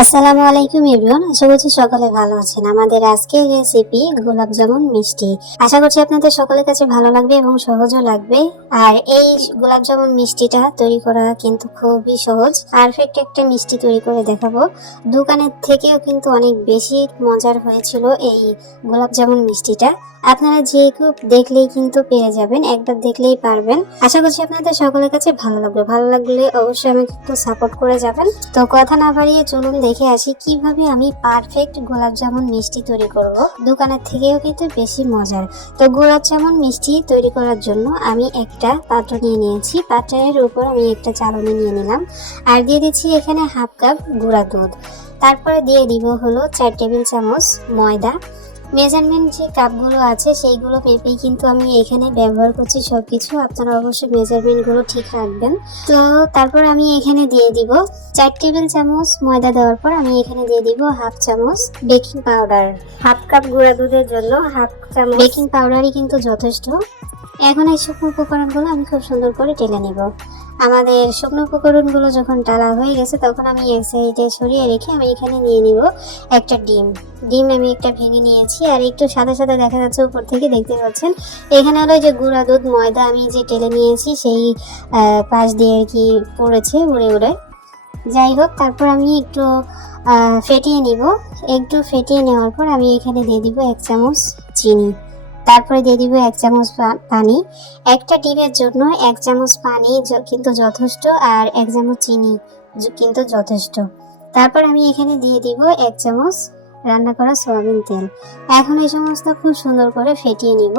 আসসালামু আলাইকুম এভরিওয়ান, আশা করছি সকলে ভালো আছেন। আমাদের আজকের রেসিপি গোলাপ জামুন মিষ্টি। আশা করছি আপনাদের সকলের কাছে ভালো লাগবে এবং সহজও লাগবে। আর এই গোলাপ জামুন মিষ্টিটা তৈরি করা কিন্তু খুবই সহজ। পারফেক্ট একটা মিষ্টি তৈরি করে দেখাবো। দোকানের থেকেও কিন্তু অনেক বেশি মজার হয়েছিল এই গোলাপ জামুন মিষ্টিটা। আপনারা যে কেউ দেখলেই কিন্তু পেরে যাবেন, একবার দেখলেই পারবেন। আশা করছি আপনাদের সকলের কাছে ভালো লাগবে। ভালো লাগলে অবশ্যই আমাকে একটু সাপোর্ট করে যাবেন। তো কথা না বাড়িয়ে চলুন দেখে আসি কিভাবে আমি পারফেক্ট গোলাপ জামুন মিষ্টি তৈরি করব। দোকানের থেকেও কিন্তু বেশি মজার। তো গোলাপ জামুন মিষ্টি তৈরি করার জন্য আমি একটা পাত্র নিয়ে নিয়েছি। পাত্রের উপর আমি একটা চালনি নিয়ে নিলাম, আর দিয়ে দিচ্ছি এখানে হাফ কাপ গুঁড়া দুধ। তারপরে দিয়ে দিব হলো 4 টেবিল চামচ ময়দা। মেজারমেন্ট যে কাপগুলো আছে সেইগুলো মেপেই কিন্তু আমি এখানে ব্যবহার করছি সবকিছু। আপনারা অবশ্যই মেজারমেন্টগুলো ঠিক রাখবেন। তো তারপর আমি এখানে দিয়ে দিব 4 টেবিল চামচ ময়দা দেওয়ার পর আমি এখানে দিয়ে দিব হাফ চামচ বেকিং পাউডার। হাফ কাপ গুঁড়া দুধের জন্য হাফ চামচ বেকিং পাউডারই কিন্তু যথেষ্ট। এখন এই শুকনো উপকরণগুলো আমি খুব সুন্দর করে ঢেলে নিব। আমাদের শুকনো উপকরণগুলো যখন ডালা হয়ে গেছে তখন আমি এক সাইডে সরিয়ে রেখে আমি এখানে নিয়ে নিব একটা ডিম। আমি একটা ভেঙে নিয়েছি, আর একটু সাদা সাদা দেখা যাচ্ছে উপর থেকে, দেখতে পাচ্ছেন। এখানে হলো যে গুঁড়া দুধ ময়দা আমি যে ঢেলে নিয়েছি সেই পাশ দিয়ে আর কি পড়েছে উড়ে উড়ে। যাই হোক, তারপর আমি একটু ফেটিয়ে নিব। একটু ফেটিয়ে নেওয়ার পর আমি এখানে দিয়ে দিব 1 চামচ চিনি। তারপরে দিয়ে দিব 1 চামচ পানি। একটা ডিমের জন্য 1 চামচ পানি কিন্তু যথেষ্ট, আর 1 চামচ চিনি কিন্তু যথেষ্ট। তারপর আমি এখানে দিয়ে দিব 1 চামচ রান্না করা সয়াবিন তেল। এখন এই সমস্ত খুব সুন্দর করে ফেটিয়ে নিব।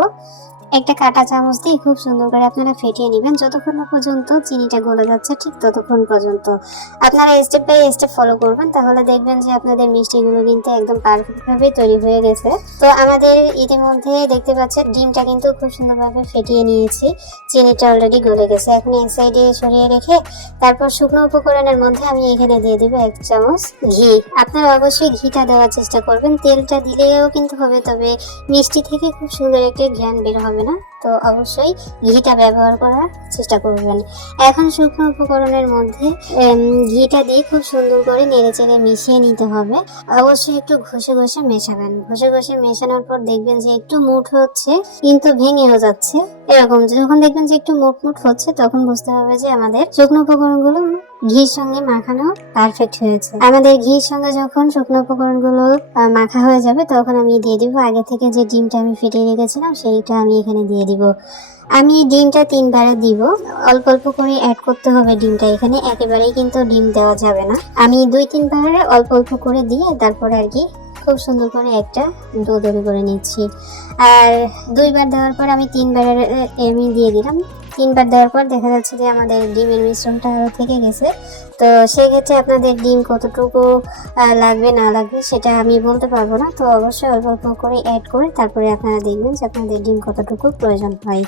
একটা কাঁটা চামচ দিয়ে খুব সুন্দর করে আপনারা ফেটিয়ে নেবেন যতক্ষণ না পর্যন্ত চিনিটা গলে যাচ্ছে, ঠিক ততক্ষণ পর্যন্ত আপনারা স্টেপ বাই স্টেপ ফলো করবেন। তাহলে দেখবেন যে আপনাদের মিষ্টিগুলো কিন্তু একদম পারফেক্ট ভাবে তৈরি হয়ে গেছে। তো আমাদের ইতিমধ্যে দেখতে পাচ্ছেন ডিমটা কিন্তু খুব সুন্দরভাবে ফেটিয়ে নিয়েছি, চিনিটা অলরেডি গলে গেছে। এখন এক সাইডে সরিয়ে রেখে তারপর শুকনো উপকরণের মধ্যে আমি এখানে দিয়ে দিব 1 চামচ ঘি। আপনারা অবশ্যই ঘিটা দেওয়ার চেষ্টা করবেন। তেলটা দিলেও কিন্তু হবে, তবে মিষ্টি থেকে খুব সুন্দর একটা ঘ্রাণ বের হবে না, তো অবশ্যই ঘিটা ব্যবহার করার চেষ্টা করবেন। এখন শুকনো উপকরণের মধ্যে ঘিটা দিয়ে খুব সুন্দর করে নেড়েচেড়ে মিশিয়ে নিতে হবে। অবশ্যই একটু ঘষে ঘষে মেশাবেন। ঘষে ঘষে মেশানোর পর দেখবেন যে একটু মুঠ হচ্ছে কিন্তু ভেঙেও যাচ্ছে। এরকম যখন দেখবেন যে একটু মুঠ মুঠ হচ্ছে তখন বুঝতে হবে যে আমাদের শুকনো উপকরণগুলো ঘির সঙ্গে মাখানো পারফেক্ট হয়েছে। আমাদের ঘির সঙ্গে যখন শুকনো উপকরণগুলো মাখা হয়ে যাবে তখন আমি দিয়ে দিব আগে থেকে যে ডিমটা আমি ফেটিয়ে রেখেছিলাম সেইটা আমি এখানে দিয়ে দিব। আমি ডিমটা 3 বারে দিব। অল্প অল্প করে অ্যাড করতে হবে ডিমটা, এখানে একেবারেই কিন্তু ডিম দেওয়া যাবে না। আমি 2-3 বারে অল্প অল্প করে দিয়ে তারপরে আর কি খুব সুন্দর করে একটা ডো তৈরি করে নিচ্ছি। আর 2 বার দেওয়ার পর আমি 3 বারে আমি দিয়ে দিলাম। 3 বার দেওয়ার পর দেখা যাচ্ছে যে আমাদের ডিমের মিশ্রণটা আরো থেকে গেছে। তো সেক্ষেত্রে আপনাদের ডিম কতটুকু লাগবে না লাগবে সেটা আমি বলতে পারবো না। তো অবশ্যই অল্প অল্প করে অ্যাড করে তারপরে আপনারা দেখবেন যে আপনাদের ডিম কতটুকু প্রয়োজন হয়।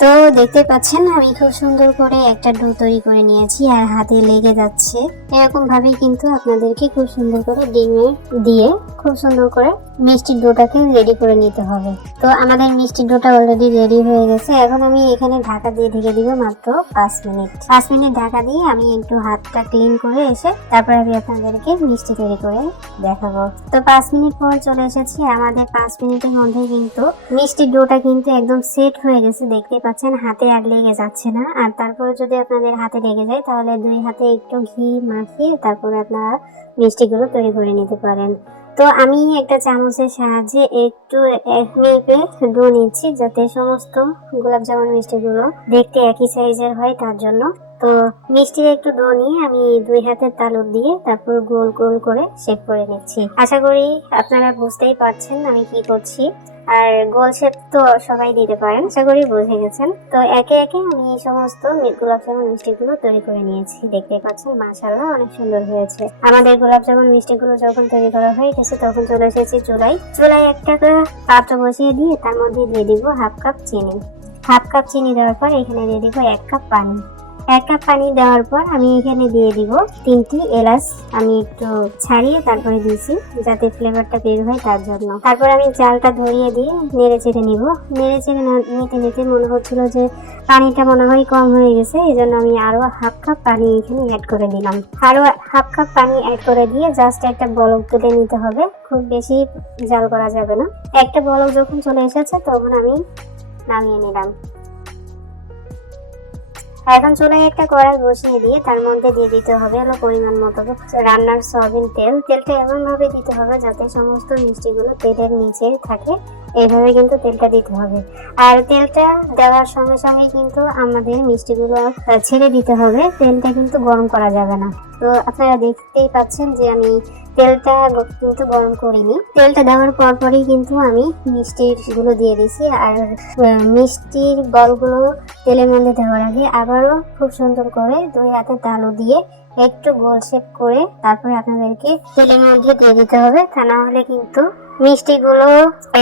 তো দেখতে পাচ্ছেন আমি খুব সুন্দর করে একটা ডো তৈরি করে নিয়েছি, আর হাতে লেগে যাচ্ছে। এরকম ভাবেই কিন্তু আপনাদেরকে খুব সুন্দর করে ডিমে দিয়ে খুব সুন্দর করে মিষ্টির ডোটাকে রেডি করে নিতে হবে। তো আমাদের মিষ্টির ডোটা অলরেডি রেডি হয়ে গেছে। এখন আমি এখানে ঢাকা দিয়ে ঢেকে দিব মাত্র 5 মিনিট। 5 মিনিট ঢাকা দিয়ে আমি একটু হাতটা ক্লিন করে এসে তারপর আমি আপনাদেরকে মিষ্টি তৈরি করে দেখাবো। তো 5 মিনিট পর চলে এসেছি। আমাদের 5 মিনিটের মধ্যে কিন্তু মিষ্টির ডোটা কিন্তু একদম সেট হয়ে গেছে। দেখতে পাচ্ছেন হাতে আর লেগে যাচ্ছে না। আর তারপরে যদি আপনাদের হাতে লেগে যায় তাহলে 2 হাতে একটু ঘি মাখিয়ে তারপরে আপনারা মিষ্টিগুলো তৈরি করে নিতে পারেন। তো আমি একটা চামচের সাহায্যে একটু মেপে ডো নিচ্ছি যাতে সমস্ত গোলাপ জামুন মিষ্টিগুলো দেখতে একই সাইজের হয়, তার জন্য। তো মিষ্টির একটু ডো নিয়ে আমি 2 হাতের তালু দিয়ে তারপর গোল গোল করে শেপ করে নিচ্ছি। আশা করি আপনারা বুঝতেই পারছেন আমি কি করছি। আর গোল শেপ তো সবাই দিতে পারেন, আশা করি বুঝে গেছেন। তো একে একে আমি এই সমস্ত গোলাপ জামুন মিষ্টিগুলো তৈরি করে নিয়েছি। দেখতে পাচ্ছেন মাশাআল্লাহ অনেক সুন্দর হয়েছে। আমাদের গোলাপ জামুন মিষ্টিগুলো যখন তৈরি করা হয়ে গেছে তখন চলে এসেছি চুলায় একটা পাত্র বসিয়ে দিয়ে তার মধ্যে দিয়ে দিব হাফ কাপ চিনি। হাফ কাপ চিনি দেওয়ার পর এখানে দিয়ে দিব 1 কাপ পানি। 1 কাপ পানি দেওয়ার পর আমি এখানে দিয়ে দিব 3টি এলাচ। আমি একটু ছাড়িয়ে তারপরে দিয়েছি যাতে ফ্লেভারটা বের হয় তার জন্য। তারপর আমি জালটা ধরিয়ে দিয়ে নেড়ে চেড়ে নিব। নেড়ে চেড়ে নিতে নিতে মনে হচ্ছিল যে পানিটা মনে হয় কম হয়ে গেছে, এই জন্য আমি আরো 1/2 কাপ পানি এখানে অ্যাড করে দিলাম। আরো 1/2 কাপ পানি অ্যাড করে দিয়ে জাস্ট একটা বলক তুলে নিতে হবে, খুব বেশি জাল করা যাবে না। একটা বলক যখন চলে এসেছে তখন আমি নামিয়ে নিলাম। এখন চুলায় একটা কড়াই বসিয়ে দিয়ে তার মধ্যে দিয়ে দিতে হবে হলো পরিমাণ মতো রান্নার সয়াবিন তেল। তেলটা এমন ভাবে দিতে হবে যাতে সমস্ত মিষ্টিগুলো তেলের নিচে থাকে, এইভাবে কিন্তু তেলটা দিতে হবে। আর তেলটা দেওয়ার সঙ্গে সঙ্গে কিন্তু আমাদের মিষ্টিগুলো ছেড়ে দিতে হবে, তেলটা কিন্তু গরম করা যাবে না। তো আপনারা দেখতেই পাচ্ছেন যে আমি তেলটা কিন্তু গরম করিনি। তেলটা দেওয়ার পরই কিন্তু আমি মিষ্টির গুলো দিয়ে দিছি। আর মিষ্টির বলগুলো তেলের মধ্যে দেওয়ার আগে আবারও খুব সুন্দর করে 2 হাতে তালু দিয়ে একটু গোল শেপ করে তারপরে আপনাদেরকে তেলের মধ্যে দিয়ে দিতে হবে, তা না হলে কিন্তু মিষ্টিগুলো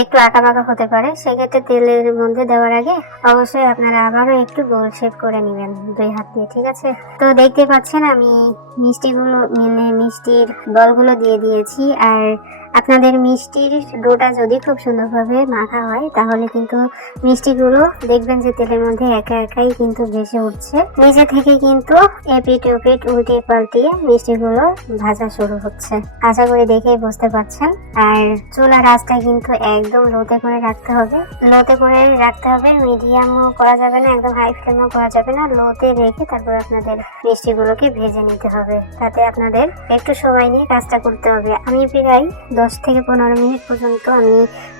একটু আঁকাবাঁকা হতে পারে। সেক্ষেত্রে তেলের মধ্যে দেওয়ার আগে অবশ্যই আপনারা আবারও একটু গোল শেপ করে নেবেন 2 হাত দিয়ে, ঠিক আছে? তো দেখতে পাচ্ছেন আমি মিষ্টির বলগুলো দিয়ে দিয়েছি। আর আপনাদের মিষ্টির ডোটা যদি খুব সুন্দরভাবে মাখা হয় তাহলে কিন্তু মিষ্টিগুলো দেখবেন যে তেলের মধ্যে একা একাই কিন্তু ভেসে উঠছে নিচে থেকে, কিন্তু এপিট ওপিট উল্টে পাল্টিয়ে মিষ্টিগুলো ভাজা শুরু হচ্ছে। আশা করি দেখেই বুঝতে পারছেন। আর চুলার আঁচটা কিন্তু একদম লোতে করে রাখতে হবে। লোতে করে রাখতে হবে, মিডিয়ামও করা যাবে না, একদম হাই ফ্লেমও করা যাবে না। লোতে রেখে তারপর আপনাদের মিষ্টিগুলোকে ভেজে নিতে হবে। তাতে আপনাদের একটু সময় নিয়ে কাজটা করতে হবে। আমি প্রায় 10 থেকে 15 মিনিট পর্যন্ত আমি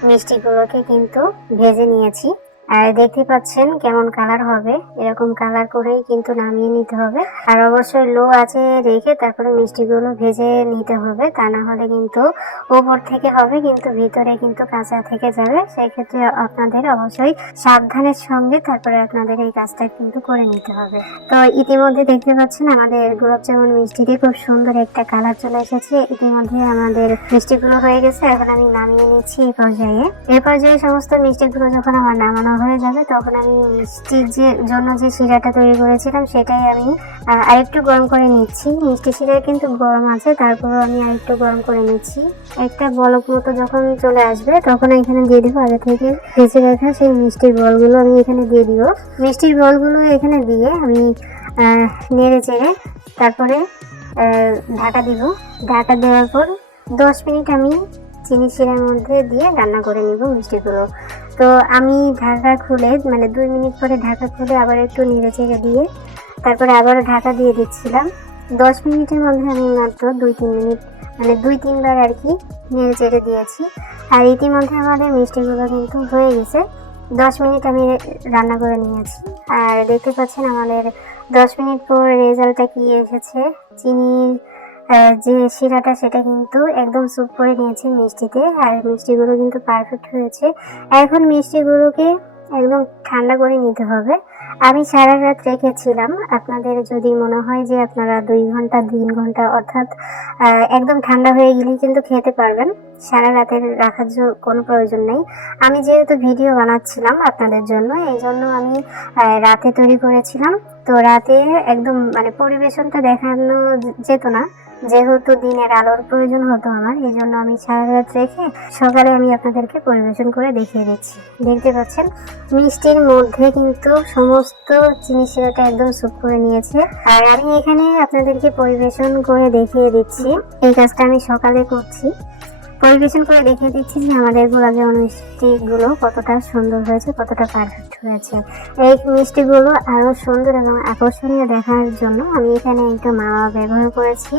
মিষ্টিগুলোকে কিন্তু ভেজে নিয়েছি। আর দেখতে পাচ্ছেন কেমন কালার হবে, এরকম কালার করেই কিন্তু নামিয়ে নিতে হবে। আর অবশ্যই লো আঁচে রেখে তারপরে মিষ্টিগুলো ভেজে নিতে হবে, তা না হলে কিন্তু উপর থেকে হবে কিন্তু ভিতরে কিন্তু কাঁচা থেকে যাবে। সেই ক্ষেত্রে আপনাদের অবশ্যই সাবধানের সঙ্গে তারপরে আপনাদের এই কাজটা কিন্তু করে নিতে হবে। তো ইতিমধ্যে দেখতে পাচ্ছেন আমাদের গোলাপ জামুন মিষ্টিটি খুব সুন্দর একটা কালার চলে এসেছে। ইতিমধ্যে আমাদের মিষ্টিগুলো হয়ে গেছে, এখন আমি নামিয়ে নিচ্ছি। এই পর্যায়ে সমস্ত মিষ্টিগুলো যখন আমার নামানো হয়ে যাবে তখন আমি মিষ্টির জন্য যে শিরাটা তৈরি করেছিলাম সেটাই আমি আরেকটু গরম করে নিচ্ছি। মিষ্টি শিরা কিন্তু গরম আছে, তারপর আমি আরেকটু গরম করে নিচ্ছি। একটা বলক মতো যখন চলে আসবে তখন এখানে দিয়ে দিব আগে থেকে ভেজে রাখা সেই মিষ্টির বলগুলো। আমি এখানে দিয়ে দিব মিষ্টির বলগুলো, এখানে দিয়ে আমি নেড়ে চেড়ে তারপরে ঢাকা দিব। ঢাকা দেওয়ার পর 10 মিনিট আমি চিনি শিরার মধ্যে দিয়ে রান্না করে নিব মিষ্টিগুলো। তো আমি ঢাকা খুলে 2 মিনিট পরে ঢাকা খুলে আবার একটু নেড়ে চেড়ে দিয়ে তারপরে আবারও ঢাকা দিয়ে দিচ্ছিলাম। 10 মিনিটের মধ্যে আমি মাত্র 2-3 মিনিট 2-3 বার আর কি নেড়ে চেড়ে দিয়েছি। আর ইতিমধ্যে আমাদের মিষ্টিগুলো কিন্তু হয়ে গেছে। 10 মিনিট আমি রান্না করে নিয়েছি। আর দেখতে পাচ্ছেন আমাদের 10 মিনিট পর রেজাল্টটা কি এসেছে। চিনির যে শিরাটা সেটা কিন্তু একদম স্যুপ করে নিয়েছে মিষ্টিতে, আর মিষ্টিগুলো কিন্তু পারফেক্ট হয়েছে। এখন মিষ্টিগুলোকে একদম ঠান্ডা করে নিতে হবে। আমি সারা রাত রেখেছিলাম। আপনাদের যদি মনে হয় যে আপনারা 2 ঘন্টা 3 ঘন্টা অর্থাৎ একদম ঠান্ডা হয়ে গেলেই কিন্তু খেতে পারবেন, সারা রাতের রাখার কোনো প্রয়োজন নেই। আমি যেহেতু ভিডিও বানাচ্ছিলাম আপনাদের জন্য, এই জন্য আমি রাতে তৈরি করেছিলাম। তো রাতে একদম পরিবেশনটা দেখানো যেত না, যেহেতু দিনের আলোর প্রয়োজন হতো আমার, এই জন্য আমি সারা রাত রেখে সকালে আমি আপনাদেরকে পরিবেশন করে দেখিয়ে দিচ্ছি। দেখতে পাচ্ছেন মিষ্টির মধ্যে কিন্তু সমস্ত চিনি শিরাটা একদম স্যুপ করে নিয়েছে। আর আমি এখানে আপনাদেরকে পরিবেশন করে দেখিয়ে দিচ্ছি। এই কাজটা আমি সকালে করছি, পরিবেশন করে দেখিয়ে দিচ্ছি যে আমাদের গোলাপ জামুন মিষ্টিগুলো কতটা সুন্দর হয়েছে, কতটা পারফেক্ট হয়েছে। এই মিষ্টিগুলো আরো সুন্দর এবং আকর্ষণীয় দেখার জন্য আমি এখানে একটু মাওয়া ব্যবহার করেছি।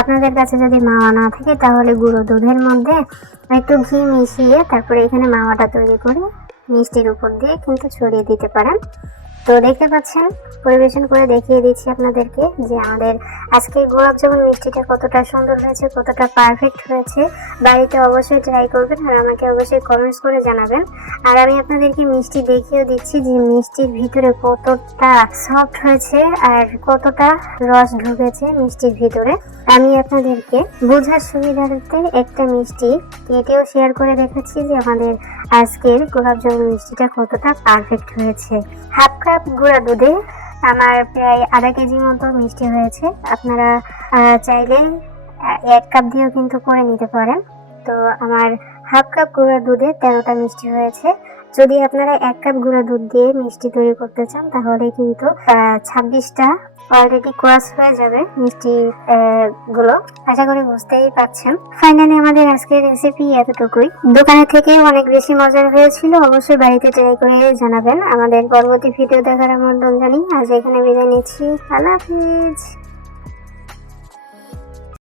আপনাদের কাছে যদি মাওয়া না থাকে তাহলে গুঁড়ো দুধের মধ্যে একটু ঘি মিশিয়ে তারপরে এখানে মাওয়াটা তৈরি করে মিষ্টির উপর দিয়ে কিন্তু ছড়িয়ে দিতে পারেন। তো দেখতে পাচ্ছেন পরিবেশন করে দেখিয়ে দিচ্ছি আপনাদেরকে যে আমাদের আজকে গোলাপ জামুন মিষ্টিটা কতটা সুন্দর হয়েছে, কতটা পারফেক্ট হয়েছে। বাড়িতে অবশ্যই ট্রাই করবেন আর আমাকে অবশ্যই কমেন্টস করে জানাবেন। আর আমি আপনাদেরকে মিষ্টি দেখিয়ে দিচ্ছি যে মিষ্টির ভিতরে কতটা সফট হয়েছে আর কতটা রস ঢুকেছে মিষ্টির ভিতরে। আমি আপনাদেরকে বোঝার সুবিধার্থে একটা মিষ্টি কেটেও শেয়ার করে দেখাচ্ছি যে আমাদের আজকের গোলাপ জামুন মিষ্টিটা কতটা পারফেক্ট হয়েছে। 1/2 কাপ গুঁড়া দুধে আমার প্রায় আধা কেজি মতো মিষ্টি হয়েছে। আপনারা চাইলে 1 কাপ দিয়েও কিন্তু করে নিতে পারেন। তো আমার হাফ কাপ গুঁড়া দুধে 13টা মিষ্টি হয়েছে। যদি আপনারা 1 কাপ গুঁড়া দুধ দিয়ে মিষ্টি তৈরি করতে চান তাহলে কিন্তু 26টা অলরেডি ক্রাশ হয়ে যাবে মিষ্টি গুলো। আশা করি বুঝতেই পারছেন। ফাইনালি আমাদের আজকের রেসিপি এতটুকুই। দোকানে থেকে অনেক বেশি মজার হয়েছিল। অবশ্যই বাড়িতে ট্রাই করে জানাবেন। আমাদের পরবর্তী ভিডিও দেখার আমন্ত্রণ জানিয়ে আজ এখানে বিদায় নিচ্ছি। আল্লাহ হাফিজ।